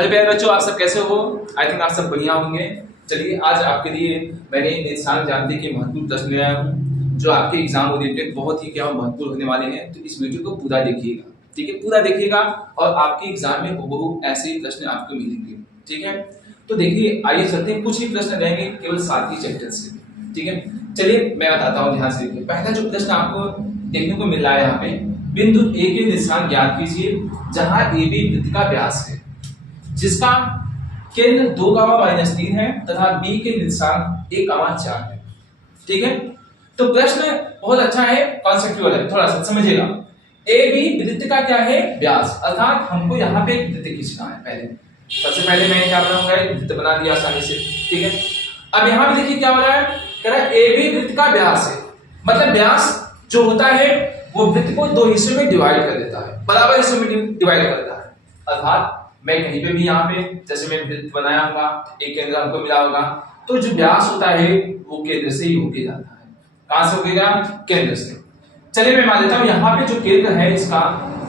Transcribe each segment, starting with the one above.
Hello प्यारे बच्चों, आप सब कैसे हो? आई थिंक आप सब बढ़िया होंगे। चलिए, आज आपके लिए मैंने निशान जानने के महत्वपूर्ण प्रश्न लाया हूँ जो आपके एग्जाम ओरिएंटेड बहुत ही क्या महत्वपूर्ण होने वाले हैं। तो इस वीडियो को पूरा देखिएगा, ठीक है? पूरा देखिएगा और आपके एग्जाम में हूबहू ऐसे ही प्रश्न आपको मिलेंगे, ठीक है? तो देखिए, आइए चलते हैं। कुछ ही प्रश्न रहेंगे केवल 7 ही चैप्टर से, ठीक है? चलिए मैं बताता हूँ, ध्यान से देखिए। पहला जो प्रश्न आपको देखने को मिल रहा है यहाँ पे, बिंदु ए के निशान ज्ञात कीजिए जहां ए बी वृत्त का व्यास है, जिसका केंद्र 2, -3 है तथा बी के निशान 1, 4 है, ठीक है? तो प्रश्न बहुत अच्छा है, कॉन्सेप्चुअल है, थोड़ा सा समझिएगा। ए बी वृत्त का क्या है? व्यास, अर्थात हमको यहाँ पे एक वृत्त खींचना है। सबसे पहले मैं क्या बनाऊंगा? एक वृत्त बना दिया आसानी से, ठीक है? अब यहाँ पे देखिए क्या हो रहा है, कह रहा है ए बी वृत्त का व्यास है, मतलब व्यास जो होता है वो वृत्त को 2 हिस्सों में डिवाइड कर देता है, बराबर हिस्सों में डिवाइड करता है। अर्थात मैं कहीं पे भी यहाँ पे जैसे मैं वृत्त बनाया होगा, एक केंद्र हमको मिला होगा, तो जो व्यास होता है वो केंद्र से ही होके जाता है। कहां से होकेगा? केंद्र से। चलिए मैं मान लेता हूँ यहाँ पे जो केंद्र है इसका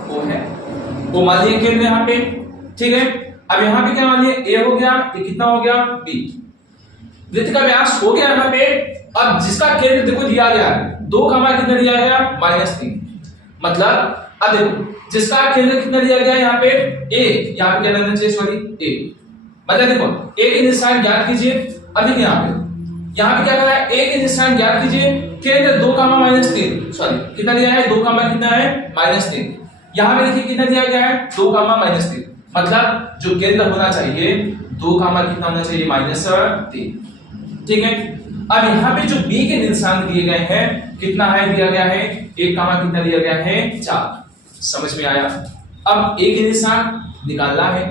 वो है, वो मान लिया केंद्र यहाँ पे, ठीक है? अब यहाँ पे क्या मान लिया? ए हो गया, ये कितना हो गया? बी। वृत्त का व्यास हो गया यहाँ पे। अब जिसका केंद्र देखो दिया गया है 2, कितना दिया गया? -3। मतलब अब देखो जिसका केंद्र कितना दिया गया यहाँ पे? ए। यहाँ पे क्या रहना चाहिए? सॉरी, ए। मतलब देखो ए के निशान ज्ञात कीजिए। अब देखिए यहाँ पे क्या कर रहा है? ए के निशान ज्ञात कीजिए, केंद्र 2, -3, सॉरी कितना दिया है? 2, कितना है? -3। यहाँ पे देखिए कितना दिया गया है? 2, -3। मतलब जो केंद्र होना चाहिए 2, कितना होना चाहिए? -3, ठीक है? अब यहाँ पे जो बी के निशान दिए गए हैं कितना है? दिया गया है 1, कितना दिया गया है? 4। समझ में आया? अब ए के निशान निकालना है,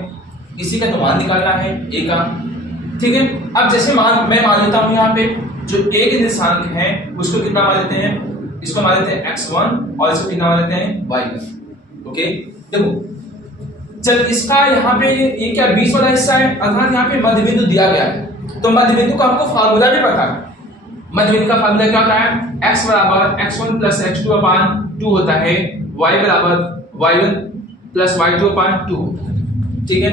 इसी का तो मान निकालना है ए का, ठीक है? अब जैसे मैं मान लेता हूं यहाँ पे जो ए के निशान है उसको कितना मान लेते हैं? इसको मान लेते हैं x1 और इसको कितना मान लेते हैं? y1। ओके, देखो चल इसका यहाँ पे ये क्या बीच वाला हिस्सा है, अर्थात यहाँ पे मध्य बिंदु दिया गया है। तो मध्य बिंदु का हमको फार्मूला भी पता है। मध्य बिंदु का फार्मूला क्या होता है? x बराबर x1 + x2/2 होता है, y बराबर y1 + y2/2 होता है, ठीक है?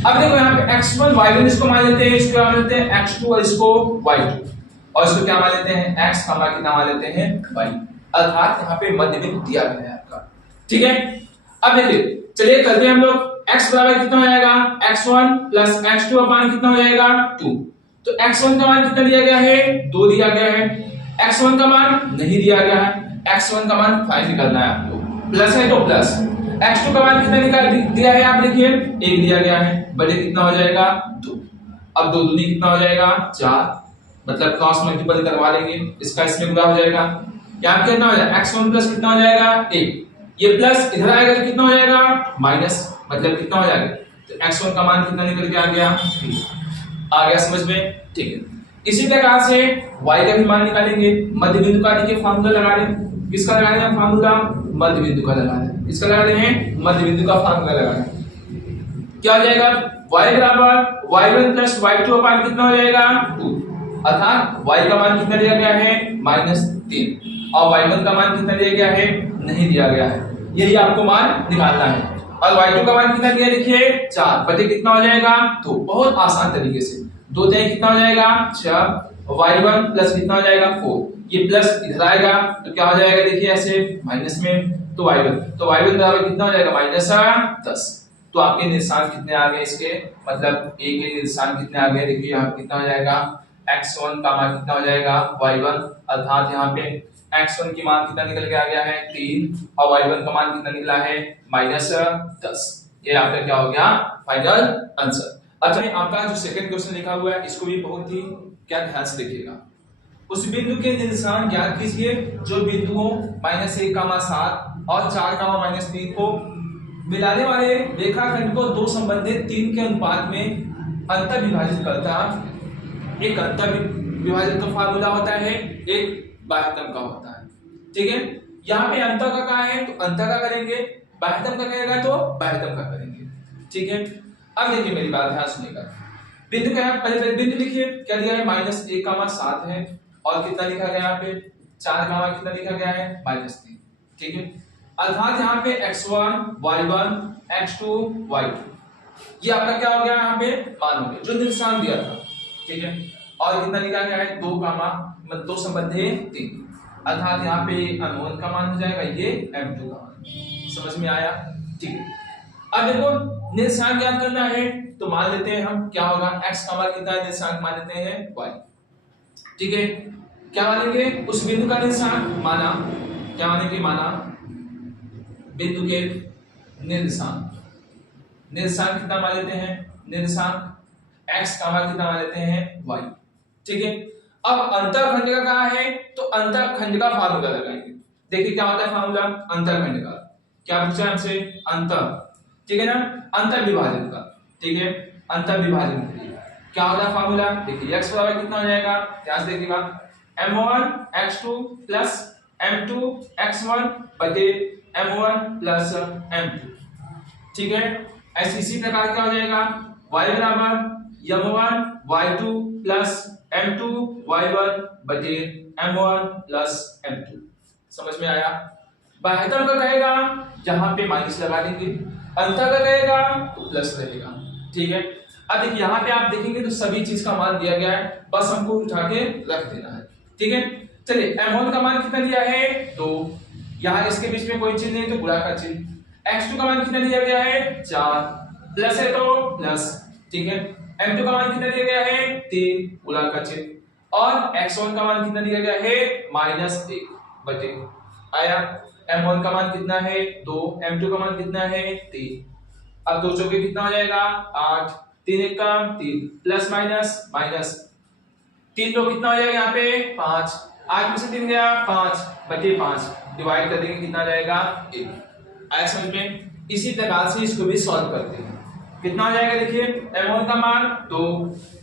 अब देखो यहाँ पे x1 y1 इसको मान लेते हैं, इसको मान लेते हैं x2 और इसको y2, और इसको क्या मान लेते हैं? x, कितना मान लेते हैं? y। अर्थात यहाँ पे मध्य बिंदु दिया गया है आपका, ठीक है? अब देखिए चलिए करते हैं हम लोग। x बराबर कितना हो जाएगा? x1 + x2/2 कितना हो जाएगा? 2। तो x1 का मान कितना दिया गया है? 2 दिया गया है। x1 का मान नहीं दिया गया है, x1 का मान 5 निकालना है आपको, प्लस है तो प्लस। x2 का मान कितना निकाल दिया है? आप देखिए 1 दिया गया है, बटे कितना हो जाएगा? 2। अब 2 दूनी कितना हो जाएगा? 4। मतलब क्रॉस मल्टीपल करवा लेंगे, इसका इसमें गुणा हो जाएगा। यहाँ कितना हो जाएगा? x1 प्लस कितना हो जाएगा? 1। ये प्लस इधर आएगा तो कितना हो जाएगा? माइनस, मतलब कितना हो जाएगा? तो x1 का मान कितना निकल के आ गया? 3। आ गया समझ में? ठीक है। इसी प्रकार से y का भी मान निकालेंगे। मध्य बिंदु का देखिए फार्मूला लगा रहे हैं। किसका लगा रहे हैं फार्मूला? मध्य बिंदु का लगा रहे हैं। इसका लगा रहे हैं मध्य बिंदु का फार्मूला लगा रहे हैं। क्या हो जाएगा? y बराबर y1 + y2/2 कितना हो जाएगा? 2। अर्थात y का मान कितना दिया गया है? -3, और y1 का मान कितना दिया गया है? नहीं दिया गया है। यही आपको मान निकालना है। और y2 का मान कितना दिया? देखिए 4, बटे कितना हो जाएगा? तो बहुत आसान तरीके से 2 × 3 कितना हो जाएगा? 6। y1 प्लस कितना हो जाएगा? 4। ये प्लस इधर आएगा तो क्या हो जाएगा? देखिए ऐसे माइनस में, तो y1 बराबर कितना हो जाएगा? -10। तो आपके निशान कितने आ गए इसके? मतलब a के निशान कितने आ गए? देखिए यहाँ कितना हो जाएगा? x1 का मान कितना हो जाएगा? y1, अर्थात यहाँ पे x1 की मान कितना निकल के आ गया है? 3, और y1 का मान कितना निकला है? -10। ये आपका क्या हो गया? Final answer. अच्छा, आपका जो सेकंड क्वेश्चन लिखा हुआ है इसको भी बहुत ही क्या ध्यान से देखिएगा। उस बिंदु के निशान ज्ञात कीजिए जो बिंदुओं -1, 7 और 4, -3 को मिलाने वाले रेखाखंड को 2 संबंधित 3 के अनुपात में अंतर विभाजित करता। एक अंतर विभाजित का फार्मूला होता है, एक बाह्यतम का होता है, ठीक है? यहाँ पे अंतर का कहा है तो अंतर का करेंगे, बाह्यतम का कहेगा तो बाह्यतम का करेंगे, ठीक है? अब देखिए मेरी बात ध्यान सुनिएगा। बिंदु का पहले बिंदु लिखिए, क्या दिया है? -1, 7 है, और कितना लिखा गया यहाँ पे? 4, कितना लिखा गया है? -3, ठीक है? अर्थात यहाँ पे x1 y1 x2 y2 ये आपका क्या हो गया यहाँ पे मान हो गया जो निर्देशांक दिया था, ठीक है। और कितना लिखा गया है 2 कामा मतलब 2 संबंध है 3, अर्थात यहाँ पे M1 का मान हो जाएगा ये M2 का मान। समझ में आया, ठीक है। अब देखो निर्देशांक ज्ञात करना है तो मान लेते हैं हम क्या होगा x का मान कितना है, निर्देशांक मान लेते हैं y, ठीक है। क्या मानेंगे उस बिंदु का निर्देशांक माना, क्या मानेंगे माना बिंदु के निर्देशांक, निर्देशांक कितना मान लेते हैं, निर्देशांक x का मान कितना मान लेते हैं y, ठीक है। अब अंतरखंड का कहा है तो अंतरखंड का फार्मूला लगाएंगे। देखिए क्या होता है फार्मूला अंतरखंड का, क्या पूछा है हमसे अंतर, ठीक है ना, अंतर विभाजन का, ठीक है। अंतर विभाजन के लिए क्या होता है फार्मूला, देखिए x बराबर कितना हो जाएगा, ध्यान से देखिएगा m1 x2 plus m2 x1 बटे m1 प्लस m2, ठीक है। ऐसे इसी प्रकार क्या हो जाएगा y बराबर m1 y2 plus m2 y1 बटे m1 प्लस m2। समझ में आया। बाह्यतम का कहेगा जहां पे माइनस लगा देंगे, अंतर का कहेगा तो प्लस रहेगा, ठीक है। अब देखिए यहाँ पे आप देखेंगे तो सभी चीज का मान दिया गया है, बस हमको उठा के रख देना है, ठीक है। चलिए m1 का मान कितना दिया है 2, यहाँ इसके बीच में कोई चिन्ह नहीं तो गुणा का चिन्ह। x2 का मान कितना दिया गया है 4, प्लस है तो प्लस, ठीक है। m2 का मान कितना दिया गया है 3, गुणा का चिन्ह। और x1 का मान कितना दिया गया है -1 बटे आया। m1 का मान कितना है 2, m2 का मान कितना है 3। अब 2 चौके कितना हो जाएगा 8, 3 1 का 3 प्लस माइनस माइनस 3 तो कितना हो जाएगा यहाँ पे 5, 8 में से 3 गया 5 बटे 5, डिवाइड कर देंगे कितना जाएगा 1। आया समझ में। इसी प्रकार से इसको भी सॉल्व करते हैं, कितना हो जाएगा देखिए m1 का मान 2,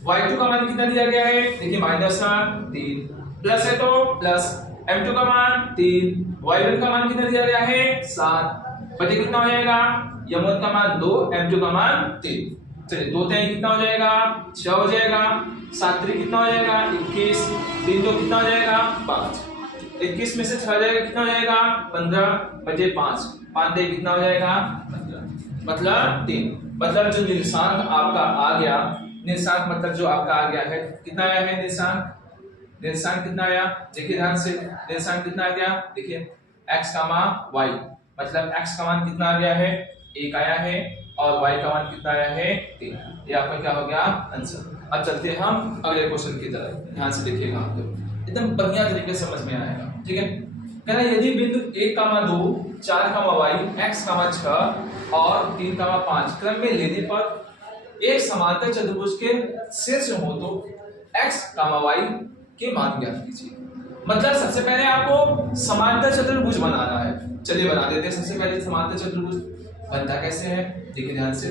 y2 का मान कितना दिया गया है देखिए -3 प्लस है तो प्लस, m2 का मान 3, y1 का मान कितना दिया गया है 7 बटे कितना हो जाएगा m1 का मान 2, m2 का मान 3। चलिए 2 3 कितना हो जाएगा 6 हो जाएगा, 7 3 कितना हो जाएगा 21, 3 2 कितना हो जाएगा 5, 21 में से 6 जाएगा कितना हो जाएगा 15 बटे 5, 5 3 कितना हो जाएगा 15 मतलब 3। मतलब जो निर्देशांक आपका आ गया, निर्देशांक मतलब जो आपका आ गया है कितना आया है निर्देशांक, निर्देशांक कितना आया देखिए ध्यान से, निर्देशांक कितना आ गया देखिए x y मतलब x का मान कितना आ गया है 1 आया है और y का मान कितना आया है 3। ये आपका क्या हो गया आंसर। अब चलते हैं हम अगले क्वेश्चन की तरफ, ध्यान से देखिएगा आप लोग एकदम बढ़िया तरीके से समझ में आएगा, ठीक है। कह रहा है यदि बिंदु 1, 2, 4, y x, 6 और 3, 5 क्रम में लेने पर एक समांतर चतुर्भुज के शीर्ष हो तो x, y के मान ज्ञात कीजिए। मतलब सबसे पहले आपको समांतर चतुर्भुज बनाना है। चलिए बना देते हैं। सबसे पहले समांतर चतुर्भुज बनता कैसे है देखिए ध्यान से,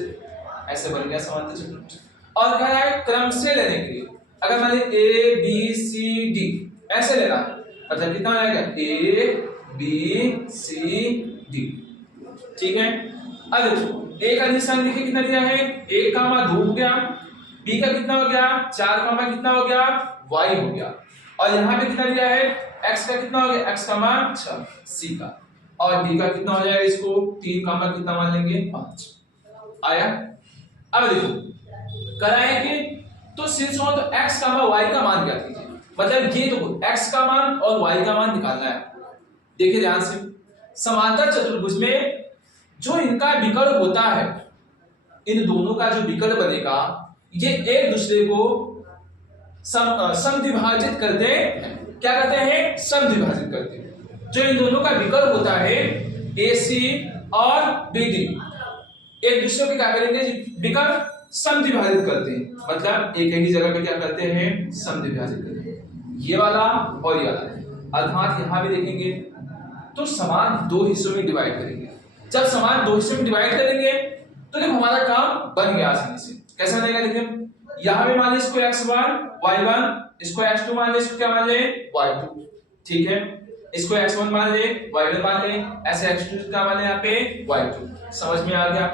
ऐसे बन गया समांतर चतुर्भुज। और कह रहा है क्रम से लेने के लिए, अगर मान लीजिए ए बी सी डी ऐसे लेना है मतलब कितना हो जाएगा ए बी सी डी, ठीक है। अब देखो ए का निशान देखिए कितना दिया है 1, 2 हो गया, बी का कितना हो गया 4, कितना हो गया y हो गया, और यहाँ पे कितना दिया है x का कितना हो गया x, 6 c का, और d का कितना हो जाएगा इसको 3, कितना मान लेंगे 5 आया। अब देखो कराए कि तो शीर्ष हो तो x, y का मान ज्ञात कीजिए। मतलब ये तो x का मान और y का मान निकालना है। देखिए ध्यान से, समांतर चतुर्भुज में जो इनका विकर्ण होता है, इन दोनों का जो विकर्ण बनेगा ये एक दूसरे को समद्विभाजित करते हैं। क्या करते हैं समद्विभाजित करते हैं। जो इन दोनों का विकर्ण होता है AC और BD एक दूसरे को क्या करेंगे विकर्ण समद्विभाजित करते हैं। मतलब एक ही जगह पे क्या करते हैं समद्विभाजित करते हैं, ये वाला और ये वाला। अर्थात यहां भी देखेंगे तो समान 2 हिस्सों में डिवाइड करेंगे। जब समान 2 हिस्सों में डिवाइड करेंगे तो देखो हमारा काम बन गया आसानी से। कैसा बनेगा देखिए, यहां पे मान लीजिए इसको x1 y1, इसको x2 मान लीजिए, इसको क्या मान ले y2, ठीक है। इसको x1 मान ले y1 मान ले, ऐसे x2 का मान ले यहाँ पे y2। समझ में आ गया।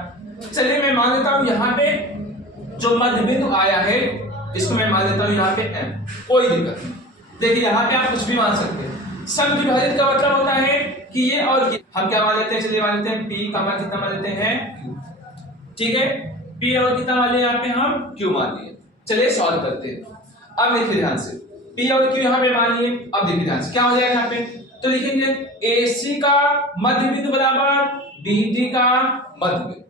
चलिए मैं मान लेता हूं यहाँ पे जो मध्य बिंदु आया है इसको मैं मान लेता हूं यहाँ पे m, कोई दिक्कत नहीं। देखिए यहाँ पे आप कुछ भी मान सकते हैं। समद्विभाजित का मतलब होता है कि ये और ये हम क्या मान लेते हैं, चलिए मान लेते हैं p का मान कितना मान लेते हैं q, ठीक है। P और कितना मान लिया यहाँ पे हम Q मान लिए। चलिए सॉल्व करते हैं। अब देखिए ध्यान से, P और Q यहाँ पे मान लिए। अब देखिए ध्यान से क्या हो जाएगा यहाँ पे, तो लिखेंगे AC का मध्य बिंदु बराबर BD का मध्य बिंदु,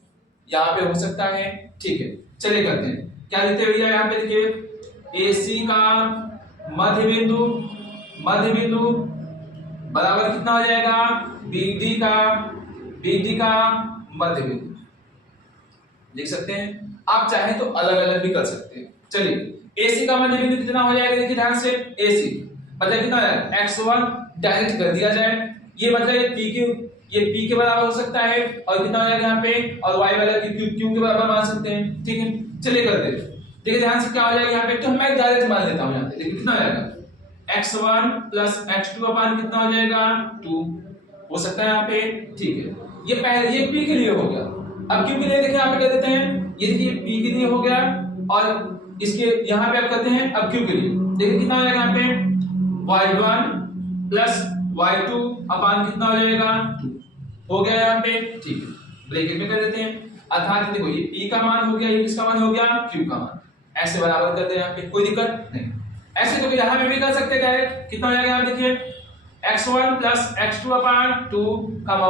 यहाँ पे हो सकता है। ठीक है, चलिए करते हैं। क्या लिखते हैं भैया यहाँ पे, देखिए AC का मध्य बिंदु बराबर कितना हो जाएगा, BD का मध्य बिंदु। लिख सकते हैं, आप चाहे तो अलग अलग भी कर सकते हैं। चलिए AC का मध्य बिंदु कितना हो जाएगा, देखिए ध्यान से, AC मतलब कितना है x1, डायरेक्ट कर दिया जाए। ये मतलब ये P के बराबर हो सकता है, और कितना हो जाएगा यहाँ पे, और y वाला Q के बराबर मान सकते हैं। ठीक है, चलिए कर देते हैं। देखिए ध्यान से क्या हो जाएगा यहाँ पे, तो मैं डायरेक्ट मान लेता हूँ यहाँ पे। देखिए कितना हो जाएगा, x1 प्लस x2 अपान कितना हो जाएगा 2 हो सकता है यहाँ पे। ठीक है, ये पहले ये P के लिए हो गया। अब Q के लिए देखिए यहाँ पे कर देते हैं, ये देखिए P के लिए हो गया, और इसके यहाँ पे आप करते हैं अब Q के लिए। देखिए कितना हो जाएगा यहाँ पे, y1 प्लस y2 अपान कितना हो जाएगा 2 हो गया यहाँ पे। ठीक है, ब्रैकेट में कर देते हैं। अर्थात देखो ये P का मान हो गया, ये किसका मान हो गया, Q का मान। ऐसे बराबर कर दे यहाँ पे, कोई दिक्कत नहीं। ऐसे तो यहाँ पे भी कर सकते हैं डायरेक्ट। कितना हो जाएगा यहाँ देखिए, x1 प्लस x2 अपान 2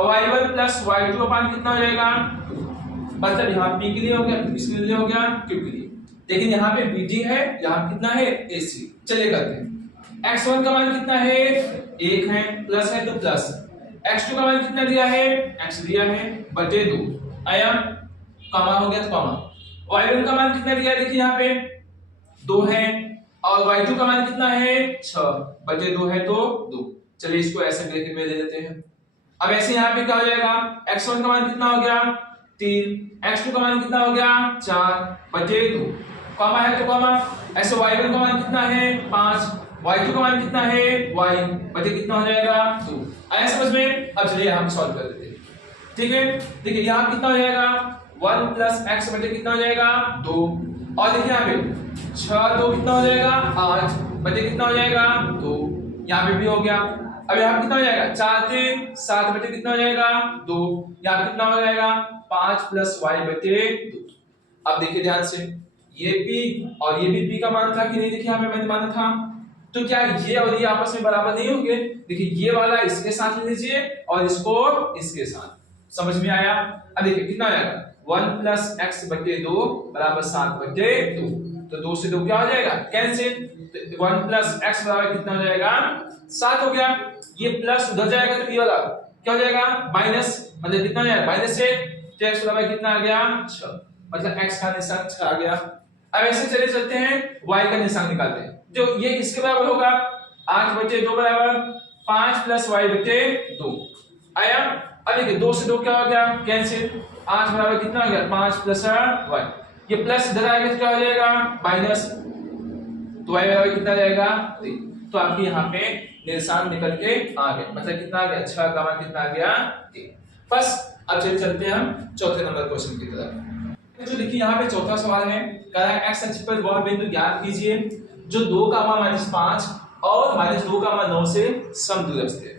y1 प्लस y2 अपान कितना हो जाएगा 2। मतलब यहाँ P के लिए हो गया, इसके लिए हो गया, Q के लिए। लेकिन यहाँ पे BD है, यहाँ कितना है AC। चलिए करते हैं। x1 का मान कितना है 1 है, प्लस है तो प्लस, x2 का मान कितना दिया है, x दिया है बटे 2 आया, कॉमा हो गया तो कॉमा। y1 का मान कितना दिया है, देखिए यहाँ पे 2 है, और y2 का मान कितना है 6 बटे 2 है तो 2। चलिए इसको ऐसे ब्रैकेट में ले लेते हैं। अब ऐसे यहाँ पे क्या हो जाएगा, x1 का मान कितना हो गया 3, x2 का मान कितना हो गया 4 बटे 2, कॉमा है तो कॉमा। ऐसे y1 का मान कितना है 5, y2 का मान कितना है y बटे कितना हो जाएगा 2। आया समझ में। अब चलिए हम सॉल्व कर देते हैं। ठीक है, देखिए यहाँ कितना हो जाएगा 1 प्लस x बटे कितना हो जाएगा 2, और देखिए यहाँ पे 6 2 कितना हो जाएगा 8 बटे कितना हो जाएगा 2, यहाँ पे भी हो गया। अब यहाँ कितना हो जाएगा 4 3 7 बटे कितना हो जाएगा 2, यहाँ पे कितना हो जाएगा 5 प्लस y बटे 2। अब देखिए ध्यान से, ये P और ये भी P का मान था कि नहीं, देखिए यहाँ पे मैंने माना था, तो क्या ये और ये आपस में बराबर नहीं होंगे। देखिए ये वाला इसके साथ ले लीजिए और इसको इसके साथ, समझ में आया। अब देखिए कितना आएगा 1 प्लस x बटे 2 बराबर 7 बटे 2, तो 2 से 2 क्या हो जाएगा कैंसिल, 1 प्लस x बराबर कितना हो जाएगा 7 हो गया। ये प्लस उधर जाएगा तो ये वाला क्या हो जाएगा माइनस, मतलब कितना हो जाएगा माइनस से, तो x बराबर कितना आ गया 6, मतलब x का निशान 6 आ गया। अब ऐसे चले चलते हैं y का निशान निकालते हैं, जो ये इसके बराबर होगा 8 बटे 2 बराबर 5 प्लस y बटे 2 आया। अब देखिए 2 से 2 क्या हो गया कैंसिल, 8 बराबर कितना हो गया 5 प्लस y, ये प्लस इधर आएगा तो क्या हो जाएगा माइनस, तो y बराबर कितना जाएगा 3। तो आपके यहाँ पे निशान निकल के आ गया, मतलब कितना आ गया 6 का मान कितना आ गया 3। बस अब चलते हैं हम चौथे नंबर क्वेश्चन की तरफ। तो देखिए यहाँ पे चौथा सवाल है, कह रहा है x अक्ष पर वह बिंदु ज्ञात कीजिए जो 2, -5 और -2, 9 से समदूरस्थ है।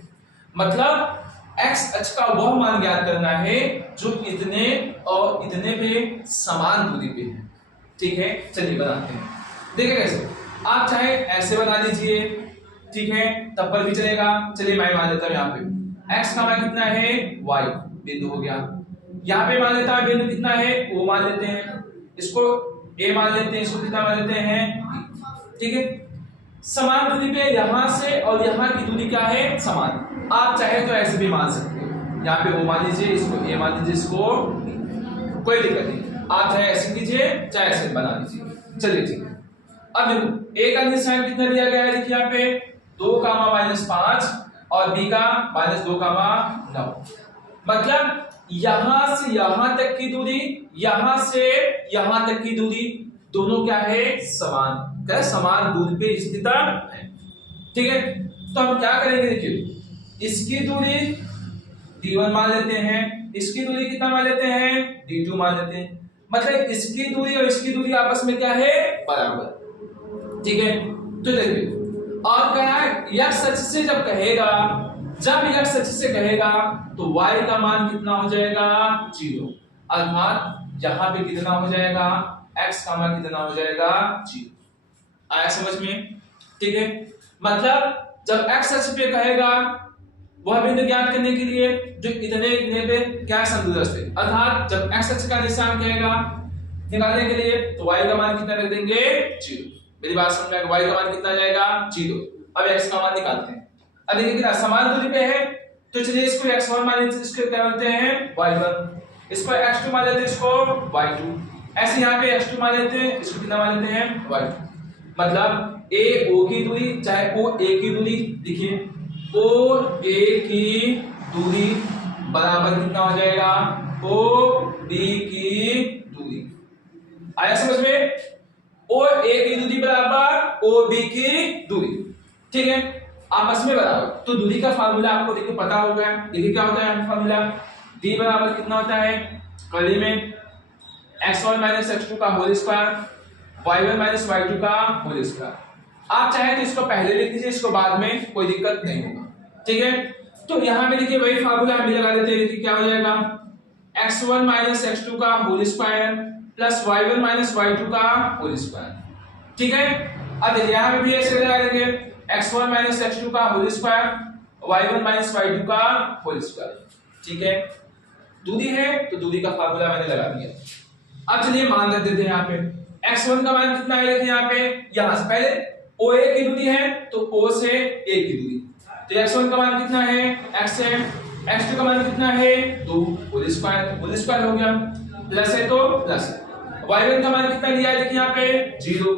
मतलब x अक्ष का वह मान ज्ञात करना है जो इतने और इतने पे समान दूरी पे है। ठीक है, चलिए बनाते हैं। देखिए कैसे, आप चाहे ऐसे बना लीजिए, ठीक है, तब पर भी चलेगा। चलिए मैं मान लेता हूं यहाँ पे x का मान कितना है y बिंदु हो गया, यहाँ पे मान लेता है बिंदु कितना है o मान लेते हैं, इसको a मान लेते हैं, इसको कितना मान लेते हैं, ठीक है। समान दूरी पे यहाँ से और यहाँ की दूरी क्या है समान, आप चाहे तो ऐसे भी मान सकते हो, यहाँ पे o मान लीजिए, इसको a मान लीजिए, इसको कोई दिक्कत नहीं, आप चाहे ऐसे कीजिए चाहे ऐसे बना लीजिए। चलिए ठीक है, अब देखो a का निशान कितना दिया गया है, देखिए यहाँ पे 2, -5 और b का -2, 9, मतलब यहां से यहां तक की दूरी, यहां से यहां तक की दूरी दोनों क्या है समान, क्या समान दूरी पे स्थित है। ठीक है, तो हम क्या करेंगे, देखिए इसकी दूरी d1 मान लेते हैं, इसकी दूरी कितना मान लेते हैं d2 मान लेते हैं, मतलब इसकी दूरी और इसकी दूरी आपस में क्या है बराबर। ठीक है, तो देखिए और कह रहा है x अक्ष से जब कहेगा, जब x अक्ष से कहेगा तो y का मान कितना हो जाएगा 0, अर्थात यहाँ पे कितना हो जाएगा x कामा कितना हो जाएगा 0। आया समझ में? ठीक है, मतलब जब x अक्ष पे कहेगा वह बिंदु ज्ञात करने के लिए जो इतने पे क्या संदूरस्थ है, अर्थात जब x अक्ष का निशान कहेगा निकालने के लिए तो y का मान कितना रख देंगे 0। मेरी बात समझ में आएगा? y का मान कितना जाएगा 0। अब x का मान निकालते हैं। अब देखिए कितना समान दूरी पे है तो चलिए इसको x1 मान लेते हैं, इसको क्या बोलते हैं y1, इसको x2 मान लेते हैं, इसको y2, ऐसे यहाँ पे x2 मान लेते हैं, इसको कितना मान लेते हैं y2। मतलब a o की दूरी चाहे o a की दूरी, देखिए o a की दूरी बराबर कितना हो जाएगा o b की दूरी। आया समझ में? o a की दूरी बराबर o b की दूरी, ठीक है, आपस में बराबर। तो दूरी का फार्मूला आपको देखिए पता होगा। देखिए क्या होता है फार्मूला, d बराबर कितना होता है कर्ली में x1 माइनस x2 का whole square y1 minus y2 का होल स्क्वायर। आप चाहे तो इसको पहले लिख लीजिए, इसको बाद में, कोई दिक्कत नहीं होगा, ठीक है। तो यहां पे देखिए वही फार्मूला हम लगा देते हैं। देखिए क्या हो जाएगा x1 माइनस x2 का whole square plus y1 minus y2 का होल स्क्वायर, ठीक है। अब देखिए यहां पे भी ऐसे लगा देंगे x1 माइनस x2 का whole square y1 minus y2 का होल स्क्वायर, ठीक है। दूरी है तो दूरी का फार्मूला मैंने लगा दिया। अब चलिए मान रख देते हैं यहाँ पे x1 का मान कितना है, देखिए यहाँ पे, यहां से पहले OA की दूरी है तो O से A की दूरी, तो x1 का मान कितना है x है, x2 का मान कितना है 2 होल स्क्वायर हो गया, प्लस है तो प्लस, y1 का मान कितना लिया है देखिए यहाँ पे 0,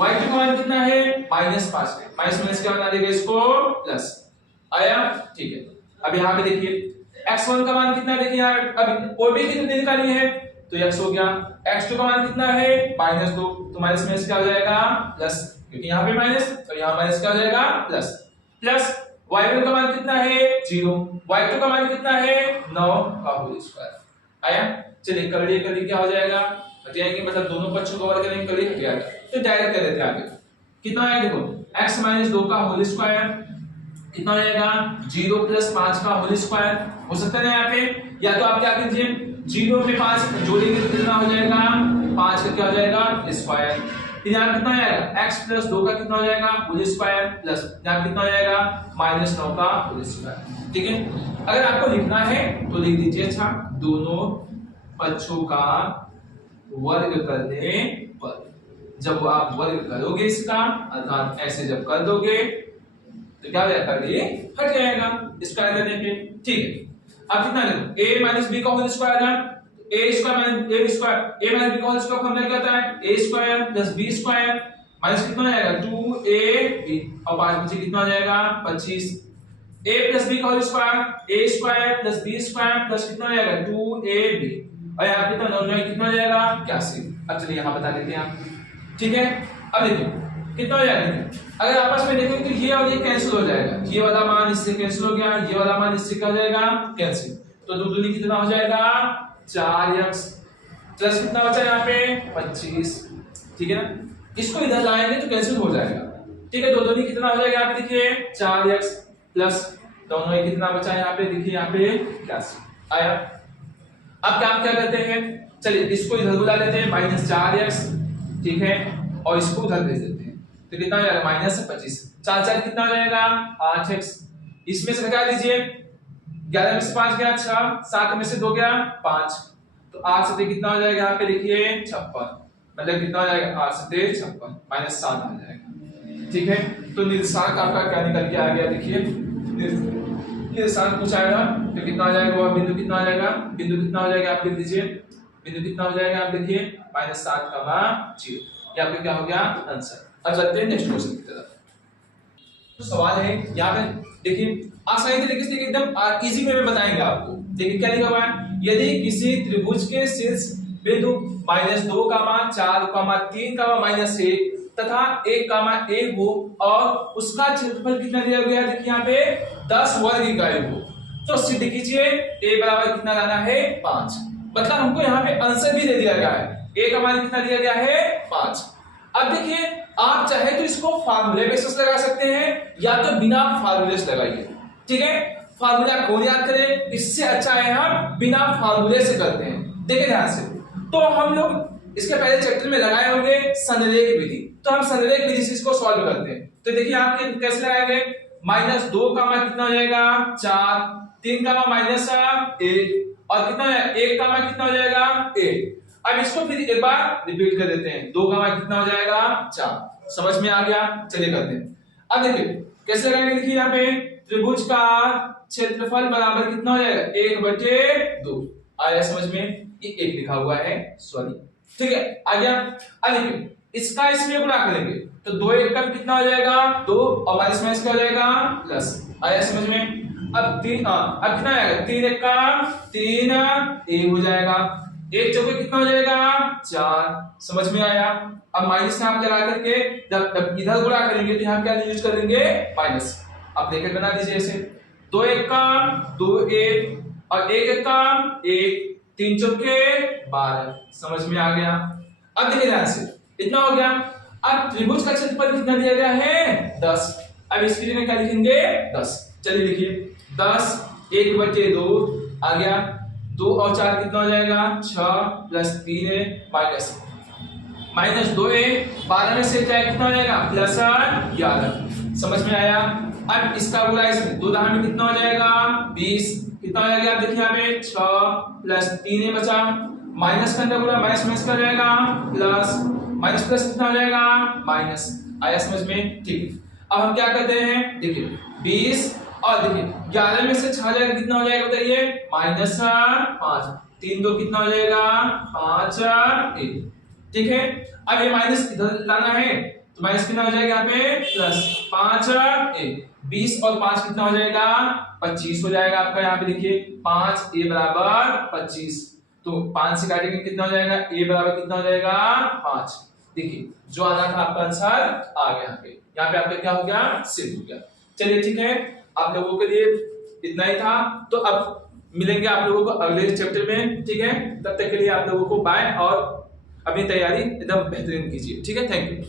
y2 का मान कितना है -5 है, माइनस क्या बना देगा इसको प्लस। आया, ठीक है। अब यहाँ पे देखिए x1 का मान कितना है, देखिए यहाँ अब OB की दूरी निकालनी है तो x हो गया, x2 का मान कितना है -2, तो माइनस क्या हो जाएगा प्लस, क्योंकि यहाँ पे माइनस तो यहाँ माइनस क्या हो जाएगा प्लस, प्लस y1 का मान कितना है 0, y2 का मान कितना है 9 का होल स्क्वायर। आया, चलिए कर लिए क्या हो जाएगा हट जाएंगे, मतलब दोनों पक्षों को वर्ग करेंगे, कर लिए हट जाएगा। तो डायरेक्ट कर देते हैं आगे, कितना आया देखो x - 2 का होल स्क्वायर कितना हो जाएगा 0 + 5 का होल स्क्वायर, हो सकता है ना यहाँ पे, या तो आप क्या कीजिए 0 में 5 जोड़ेंगे तो कितना हो जाएगा 5 का क्या हो जाएगा स्क्वायर, फिर यहाँ कितना आएगा x + 2 का कितना हो जाएगा होल स्क्वायर प्लस यहाँ कितना हो जाएगा -9 का होल स्क्वायर, ठीक है। अगर आपको लिखना है तो लिख दीजिए, अच्छा दोनों पक्षों का वर्ग करने पर, जब आप वर्ग करोगे इसका अर्थात ऐसे जब कर दोगे तो क्या हो जाएगा ये हट जाएगा स्क्वायर करने पे, ठीक है। अब कितना लिखो a - b का होल स्क्वायर है, a स्क्वायर - b का होल स्क्वायर फॉर्मूला क्या होता है a square + b square minus कितना हो जाएगा 2ab और 5 बचे कितना हो जाएगा 25, a + b का whole square a square + b square plus कितना हो जाएगा 2ab और यहाँ पे कितना हो जाएगा 81। अब चलिए यहाँ बता देते हैं आप, ठीक है। अब देखिए कितना हो जाएगा, अगर आपस में देखें तो ये और ये कैंसिल हो जाएगा, ये वाला मान इससे कैंसिल हो गया, ये वाला मान इससे क्या हो जाएगा कैंसिल, तो दूनी कितना हो जाएगा 4x प्लस कितना बचा यहाँ पे 25, ठीक है ना। इसको इधर लाएंगे तो कैंसिल हो जाएगा, ठीक है। दूनी कितना हो जाएगा यहाँ पे देखिए 4x प्लस दोनों में कितना बचा यहाँ पे देखिए यहाँ पे 81 आया। अब क्या करते हैं, चलिए इसको इधर बुला लेते हैं -4x, ठीक है, और इसको उधर भेज देते हैं तो कितना हो जाएगा -25, 4 4 कितना हो जाएगा 8x, इसमें से घटा दीजिए 11 में से 5 गया 6, 7 में से 2 गया 5, तो 8 से कितना हो जाएगा यहाँ पे देखिए 56, मतलब कितना हो जाएगा 8 से 56 -7 आ जाएगा, ठीक है। तो निर्देशांक आपका क्या निकल के आ गया देखिए, निर्देशांक पूछा आएगा तो कितना हो जाएगा, वह बिंदु कितना हो जाएगा, बिंदु कितना हो जाएगा आप लिख दीजिए, बिंदु कितना हो जाएगा आप देखिए -7, 0, ये आपका क्या हो गया आंसर। अब चलते हैं नेक्स्ट क्वेश्चन की तरफ। तो सवाल है यहाँ पे देखिए आसानी तरीके से एकदम इजी वे में बताएंगे आपको। देखिए क्या लिखा हुआ है, यदि किसी त्रिभुज के शीर्ष बिंदु -2, 4, 3, -1 तथा 1, 1 हो और उसका क्षेत्रफल कितना दिया गया है देखिए यहाँ पे 10 वर्ग इकाई हो, तो सिद्ध कीजिए a बराबर कितना लाना है 5। मतलब हमको यहाँ पे आंसर भी दे दिया गया है, a का मान कितना दिया गया है 5। अब देखिए आप चाहे तो इसको फार्मूले बेसिस लगा सकते हैं या तो बिना फार्मूले से लगाइए, ठीक है। फार्मूला कौन याद करे, इससे अच्छा है हम बिना फार्मूले से करते हैं। देखिए ध्यान से, तो हम लोग इसके पहले चैप्टर में लगाए होंगे संरेख विधि, तो हम संरेख विधि से इसको सॉल्व करते हैं। तो देखिए आप कैसे लगाएंगे, -2 का मान कितना हो जाएगा 4, 3 का मान -1 और कितना है 1 का मान कितना हो जाएगा 1। अब इसको फिर एक बार रिपीट कर देते हैं, 2 का मान कितना हो जाएगा 4। समझ में आ गया, चलिए करते हैं। अब देखिए कैसे लगाएंगे, देखिए यहाँ पे त्रिभुज का क्षेत्रफल बराबर कितना हो जाएगा 1/2। आया समझ में, ये 1 लिखा हुआ है, सॉरी, ठीक है आ गया। अब देखिए इसका इसमें गुणा करेंगे तो 2 1 का कितना हो जाएगा 2 और माइनस माइनस क्या हो जाएगा प्लस। आया समझ में। अब अब कितना आएगा 3 1 का 3 1 हो जाएगा, 1 चौके कितना हो जाएगा 4। समझ में आया। अब माइनस यहाँ लगा करके जब इधर गुणा करेंगे तो यहाँ क्या यूज करेंगे माइनस। अब देखिए बना दीजिए ऐसे, 2 1 का 2 1 और 1 1 का 1, 3 चौके 12। समझ में आ गया। अब देखिए ध्यान से, इतना हो गया। अब त्रिभुज का क्षेत्रफल कितना दिया गया है 10। अब इसकी जगह क्या लिखेंगे 10। चलिए लिखिए 10 1/2 आ गया, 2 और 4 कितना हो जाएगा 6 प्लस 3 है -2 है, 12 में से क्या कितना हो जाएगा +11। समझ में आया। अब इसका गुणा इसमें 2 दहाई में कितना हो जाएगा 20, कितना हो जाएगा आप देखिए यहाँ पे 6 प्लस 3 है बचा, माइनस का अंदर गुणा माइनस माइनस का जाएगा प्लस, माइनस प्लस कितना हो जाएगा माइनस। आया समझ में, ठीक। अब हम क्या करते हैं, देखिए 20 और देखिए 11 में से 6 जाएगा कितना हो जाएगा बताइए -5, 3 2 कितना हो जाएगा 5 1, ठीक है। अब ये माइनस इधर लाना है तो माइनस कितना हो जाएगा यहाँ पे +5 1, 20 और 5 कितना हो जाएगा 25 हो जाएगा आपका। यहाँ पे देखिए 5 a बराबर 25, तो 5 से काटेंगे कितना हो जाएगा a बराबर कितना हो जाएगा 5। देखिए जो आना था आपका आंसर आ गया। यहाँ पे आपका क्या हो गया सिद्ध हो गया। चलिए ठीक है, आप लोगों के लिए इतना ही था। तो अब मिलेंगे आप लोगों को अगले चैप्टर में, ठीक है। तब तक के लिए आप लोगों को बाय और अपनी तैयारी एकदम बेहतरीन कीजिए, ठीक है। Thank you.